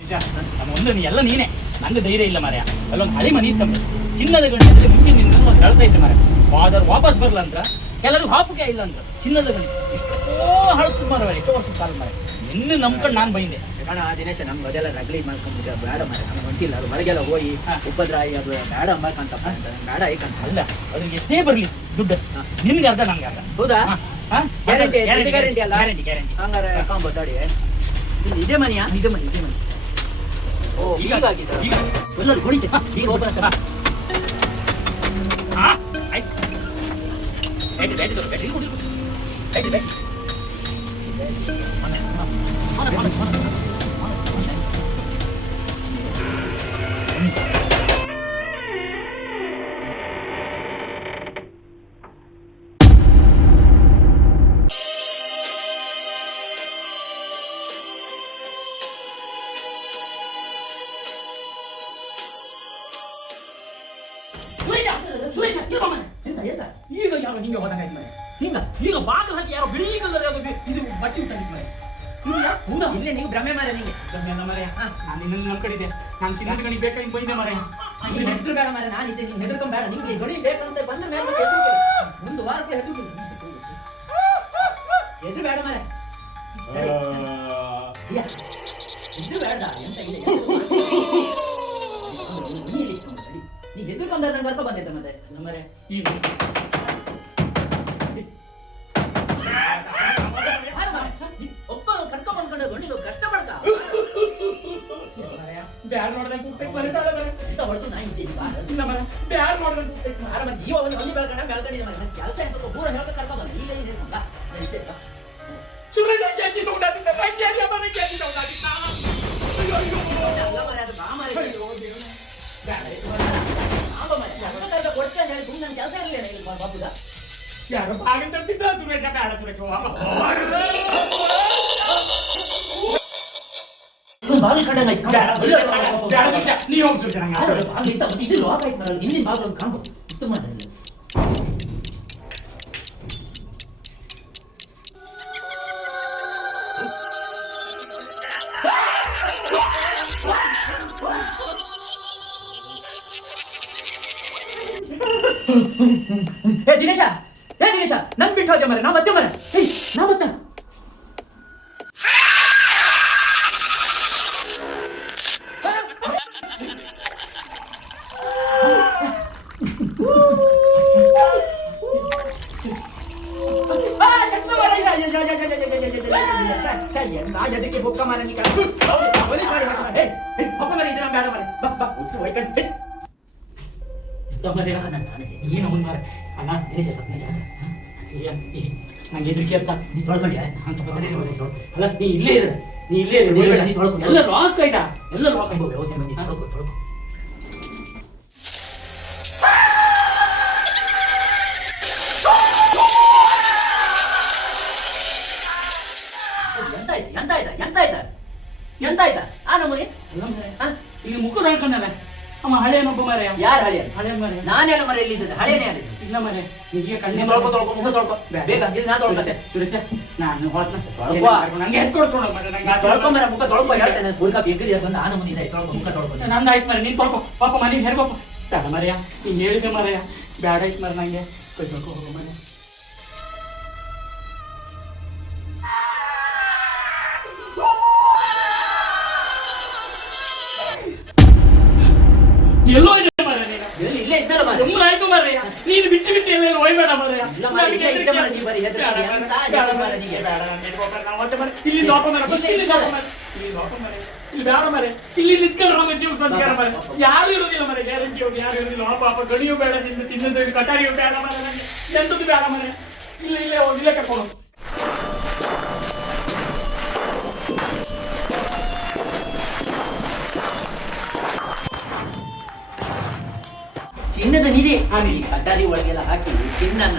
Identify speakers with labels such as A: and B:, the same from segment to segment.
A: ನಿಜ? ನಮ್ಮ ಒಂದು ನೀ ಎಲ್ಲ ನೀನೆ. ನಂಗೆ ಧೈರ್ಯ ಇಲ್ಲ ಮಾರ್ಯ ಅಲ್ಲೊಂದು ಹಳಿ ಮನಿ ಇತ್ತಂಬ ಚಿನ್ನದ ಗಣಿ ಅಂದ್ರೆ ಮುಂಚೆ ನಿನ್ನ ಒಂದು ಹೇಳ್ತಾ ಇದ್ದೆ ಮಾರ್ಯ ಫಾದರ್ ವಾಪಸ್ ಬರಲ್ಲ ಅಂತ ಕೆಲವರು ಹಾಪುಗೆ ಇಲ್ಲ ಅಂತ ಚಿನ್ನದ ಗಣಿ ಎಷ್ಟೋ ಹಳತು ಮಾರವ ಎಷ್ಟೋ ವರ್ಷದ ಕಾಲ ಮಾರ ನಿನ್ನ ನಂಬ್ಕೊಂಡು ನಾನು ಬೈಂದೆ.
B: ಕಣ ದಿನೇಶ ನಮ್ಗೆ ಅದೆಲ್ಲ ರಗ್ಲಿ ಮಾಡ್ಕೊಂಡ್ಬಿಟ್ಟು. ಬೇಡ ಮಾರೆ ನಮ್ಗೆ ಮನ್ಸಿಲ್ಲ. ಅದು ಹೊರಗೆಲ್ಲ ಹೋಗಿ. ಉಪದ್ರಾಯಿ ಅದು ಬೇಡ ನಂಗ್ ಬೇಡ ಐಕಂತ
A: ಅಲ್ಲ ಅದಕ್ಕೆ ಎಷ್ಟೇ ಬರಲಿ. ದುಡ್ಡು
B: ಹಾ.
A: ನಿನ್ಗೆ ಅರ್ಧ ನಂಗೆ ಅರ್ಧ
B: ಹೌದಾ Guarantee, ದುಡ್ಡು guarantee ಅಲ್ಲ?
A: ಗ್ಯಾರಂಟಿ ಗ್ಯಾರಂಟಿ
B: ಹಂಗಾರೆ ಕಾಂಬೋತಾಡಿ ಇಲ್ಲಿ ಇದೇ ಮನೆಯಾ ಇದೇ ಮನೆ ಇದೇ ಮನೆ ಓ
A: ಈಗ
B: ಈಗ ಆಗಿದ್ದ
A: ಈಗ
B: ಎಲ್ಲರೂ ಹೊಡಿತೆ ಈಗ ಓಪನ್
A: ಹಾ. ಆ, ಆಯ್ತು. ಬ್ಯಾಟಿ, ಬ್ಯಾಟಿ ತಗೋ, ಬ್ಯಾಟಿ ಕೊಡಿ, ಕೊಡಿ. ಬ್ಯಾಟಿ, ಬ್ಯಾಟಿ. ಮನೆ, ಮನೆ, ಮನೆ, ಸುರೇಶ ಸುರೇಶ ಇಲ್ವ ಮನೆ
B: ಎಂತ ಎಂತ
A: ಈಗ ಯಾರೋ ಹಿಂಗೆ ಹೋದಂಗಾಯ್ತು ಮನೆ
B: ಹಿಂಗ
A: ಈಗ ಬಾಗಿಲು ಹಾಕಿ ಯಾರೋ ಬಿಳಿ ಕಲರ್ ಇದು ಬಟ್ಟೆ ಉಂಟಾಗಿತ್ತು ಮನೆ
B: ಇಲ್ಲ
A: ಹೌದಾ
B: ಇಲ್ಲೇ ನೀವು ಭ್ರಮೆ ಮಾರ ನಿಂಗೆ
A: ಕಮ್ಮಿಯಲ್ಲ ಮರೆಯ ನಾನು ನಿನ್ನ ನಂಬ್ಕೊಂಡಿದ್ದೆ ನಾನು ಚಿನ್ನದ ಗಣಿ ಬೇಕಾಗಿ ಬೈದೆ ಮರೆಯ
B: ನೀನ್ ಹೆದ್ರು ಬೇಡ ಮಾರೆ ನಾನು ಇದ್ದೆ ನೀನು ಹೆದರ್ಕೊಂಬೇಡ ನಿಂಗೆ ಗಡಿ ಬೇಕಂತ ಬಂದ ಮೇಲೆ ನೀ ಹೆದರ್ಕೊಂಡ ನಂಗೆ ಅರ್ಥ ಬಂದಿದ್ದೆ ಮತ್ತೆ. ನಮ್ಮರೆ. ಒಬ್ಬ ಕರ್ಕೊಂಡ್ ಬಂದ್ಕೊಂಡ ಕಷ್ಟ ಪಡ್ಕ ಕೆಲಸ ಅಂತ ಪೂರ ಕರ್ಕೊಂಡ್ ಈಗ ಇದೆ ಅಂತ ಸುರೇಶ್ ಸೌಂಡ್
A: ಯಾರು ಬಾಗಿಲು ತರ್ತಿದ್ರು ಸುರೇಶ ಬೇಡ ಸುರೇಶ
B: ಬಾಗಿಲು ಕಂಡಂಗ
A: ನೀ ಹೋಗಿ ಸುರೇಶ
B: ಬಾಗಿಲು ಇದ್ದ ಇದಿಲ್ಲ ಹಿಂದಿನ ಬಾಗಿಲು ಕಾಣ್ಬೋದು ಉತ್ತಮ ಏ ದಿನೇಶ ಏ ದಿನೇಶ ನನ್ ಬಿಟ್ಟು ಹೋದೆ ಮರ ನಾ ಮತ್ತೆ ಮರ ಏಯ್ ನಾ ಮತ್ತೆ ಎದಕ್ಕೆ ಬೊಕ್ಕ ಮರ ನೀ ಕಡೆ ಅವನೇ ಮಾಡಿ ಹಾಕಿ ಮರ ಏ ಪಪ್ಪ ಮರ ಇದ್ರ ಬೇಡ ಮರ ಬಾ ಬಾ ಉತ್ತು ಹೊಯ್ಕೊಂಡು
A: ತಮ್ಮದೇವ
B: ನಾನು.
A: ಏನು ಅವನು ಮಾರ ಅಣ್ಣ
B: ದೇಶ
A: ನಂಗೆ ಎದುರು ಕೇಳ್ತಾ
B: ನೀ ತೊಳ್ಕೊಂಡ್ಯಾ?
A: ಅಲ್ಲ ನೀ ಇಲ್ಲೇ ಇರ. ನೀ ಇಲ್ಲೇ ಇರ.
B: ನೀ ತೊಳ್ಕೊಂಡು
A: ಎಲ್ಲ ರಾಕ್ ಆಯ್ತಾ ಎಲ್ಲ ರಾಕ್ ಆಯ್ತು?
B: ಹೋಗ್ತೀನಿ ಬಂದು ನಾನು ತೊಳ್ಕೊಂಡು ಎಂತಾಯ್ತಾ ಎಂತಾಯ್ತಾ ಎಂತಾಯ್ತಾ ಆ? ನಮ್ಮನೆ
A: ಇಲ್ಲಿ ಮುಖ ನೋಡ್ಕೊಂಡಲ್ಲ ಅಮ್ಮ ಹಳೆಯನೊಬ್ಬ ಮರೆಯ
B: ಯಾರು ಹಳೆಯ
A: ಹಳೆ ಮರೆ
B: ನಾನೆಲ್ಲ ಮರೆ ಎಲ್ಲಿದ್ದದ್ದು ಹಳೇನೇ ಯಾರಿದ್ದು
A: ಇಲ್ಲ ಮರೆ ಈಗ ಕಣ್ಣು
B: ತೊಳ್ಕೊ ತೊಳ್ಕೊ ಮುಖ ತೊಳ್ಕೊ. ಬೇಗ ಇದು ನಾ ತೊಳ್ಕೊತೆ
A: ಸುರೇಶ ನಾನು
B: ತೊಳ್ಕೊ.
A: ನಂಗೆ ಎತ್ಕೊಡ್ಕೊಂಡು ಮರೆ ನಂಗೆ
B: ತೊಳ್ಕೊ ಮರ ಮುಖ ತೊಳ್ಕೊ ಹೇಳ್ತೇನೆ. ಬುರ್ಕ ಬೇಗರಿ ಬಂದು ನಾನು ಮುಂದೆ ತೊಳ್ಕೊ ಮುಖ ತೊಳ್ಕೊ.
A: ನಂದು ಆಯ್ತು ಮರೆ ನೀನು ತೊಳ್ಕೊ. ಪಾಪ ಮನೆಗೆ ಹೆರ್ಬೇಕು. ಬೇಡ ಮರೆಯ ನೀನು ಹೇಳಿದೆ ಮರೆಯ. ಬೇಡ ಆಯ್ತು ಮರೆ ನಂಗೆ. ತೊಳ್ಕೊ ಹೋಗೋ ಮರೆ. ಎಲ್ಲೋ ಇದೆ ಮರೆ ನೀನು
B: ಎಲ್ಲಿ ಇಲ್ಲೇ ಇದ್ದಲ್ಲ ಮರ
A: ಎಮ್ಮು ಆಯ್ತು ಮರೆಯ ನೀನು ಬಿಟ್ಟು ಬಿಟ್ಟು ಎಲ್ಲ ಒಯ್ಬೇಡ ಮರೆಯ
B: ಇಲ್ಲ ಮರೆ, ಇಲ್ಲೇ ಇದ್ದ ಮರೆ, ನೀ ಬರೀ ಹೆದ್ರಿಕೆ,
A: ಬೇಡ ಮರೆ,
B: ಎಂತ
A: ಬೇಡ
B: ಜಗಳ
A: ಮರೆ,
B: ಮರೆ ನಿನಗೆ?
A: ಬೇಡ ನನಗೆ ಹೋಗ್ಬೇಡ, ನಾವು ಮತ್ತೆ ಮರೆ, ಇಲ್ಲಿ ಲೋಪ ಮರೆ, ಬಸ್ ಇಲ್ಲಿ ಲೋಪ ಮರೆ, ಇಲ್ಲಿ ಲೋಪ ಮರೆ, ಇಲ್ಲಿ ಬೇಡ ಮರೆ, ಇಲ್ಲಿ ನಿಂತ್ಕೊಂಡು ನಮ್ಮ ಜೀವ ಸಂಸ್ಕಾರ ಮರೆ ಯಾರು ಇರುವುದಿಲ್ಲ ಮರೆ ಗ್ಯಾರಂಟಿ ಹೋಗಿ ಯಾರು ಇರುವುದಿಲ್ಲ ಆ ಪಾಪ ಗಣಿಯೂ ಬೇಡ ನಿಂದು ತಿನ್ನೋದು ಕಟಾರಿಯೂ ಬೇಡ ಮರೆ ನನಗೆ ಎಂತದ್ದು ಬೇಡ ಮರೆ ಇಲ್ಲ ಇಲ್ಲೇ ಹೋಗಿ ಇಲ್ಲೇ ಕರ್ಕೊಂಡು
B: ಚಿನ್ನದ ನಿಧಿ
A: ಹಾ,
B: ಈ
A: ನಿಧಿ.
B: ಕಟಾರಿ ಒಳಗೆಲ್ಲ ಹಾಕಿ ಚಿನ್ನನ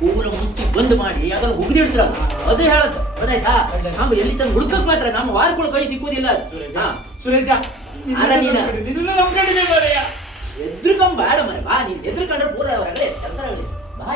B: ಪೂರ ಮುಚ್ಚಿ ಬಂದ್ ಮಾಡಿ ಅದನ್ನ ಉಗಿದಿಡ್ತಾರಲ್ಲ ಅದು ಹೇಳದ್ದು ಗೊತ್ತಾಯ್ತಾ ನಾವು ಎಲ್ಲಿ ತಂದು ಹುಡುಕಕ್ ಮಾತ್ರ ನಮ್ಮ ವಾರಗಳು ಕೈ ಸಿಕ್ಕುವುದಿಲ್ಲ ಅದು. ಹಾ
A: ಸುರೇಶ
B: ಅರ ನೀನ.
A: ನಿನ್ನ ನಂಬ್ಕೊಂಡಿದ್ದೆ ಮರೆಯ
B: ಎದ್ರುಕೊಂಡ್ ಬೇಡ ಮರೆ ಬಾ ನೀನ್ ಎದ್ರುಕೊಂಡ್ರೆ ಪೂರ ಅವರಲ್ಲೇ ಕೆಲಸ ಆಗಲಿ ಬಾ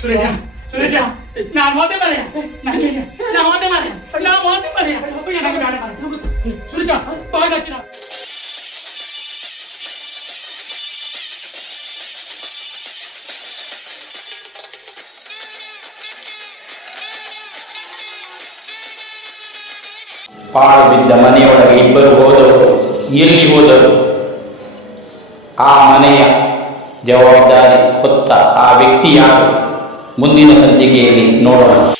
A: ಸುರೇಶ ಸುರೇಶ ನಾನು ಹೋದೆ ಮರೆಯ ನನಗೆ ನಾನು ಹೋದೆ ಮರೆಯ ನಾನು ಹೋದೆ ಮರೆಯ ನನಗೆ ಬೇಡ ಮರೆಯ ಸುರೇಶ ಬಾಗಾಕಿನ
C: ಪಾಳು ಬಿದ್ದ ಮನೆಯೊಳಗೆ ಇಬ್ಬರು ಹೋದರು. ಎಲ್ಲಿ ಹೋದರು? ಆ ಮನೆಯ ಜವಾಬ್ದಾರಿ ಹೊತ್ತ ಆ ವ್ಯಕ್ತಿ ಯಾರು? ಮುಂದಿನ ಸಂಚಿಕೆಯಲ್ಲಿ ನೋಡೋಣ.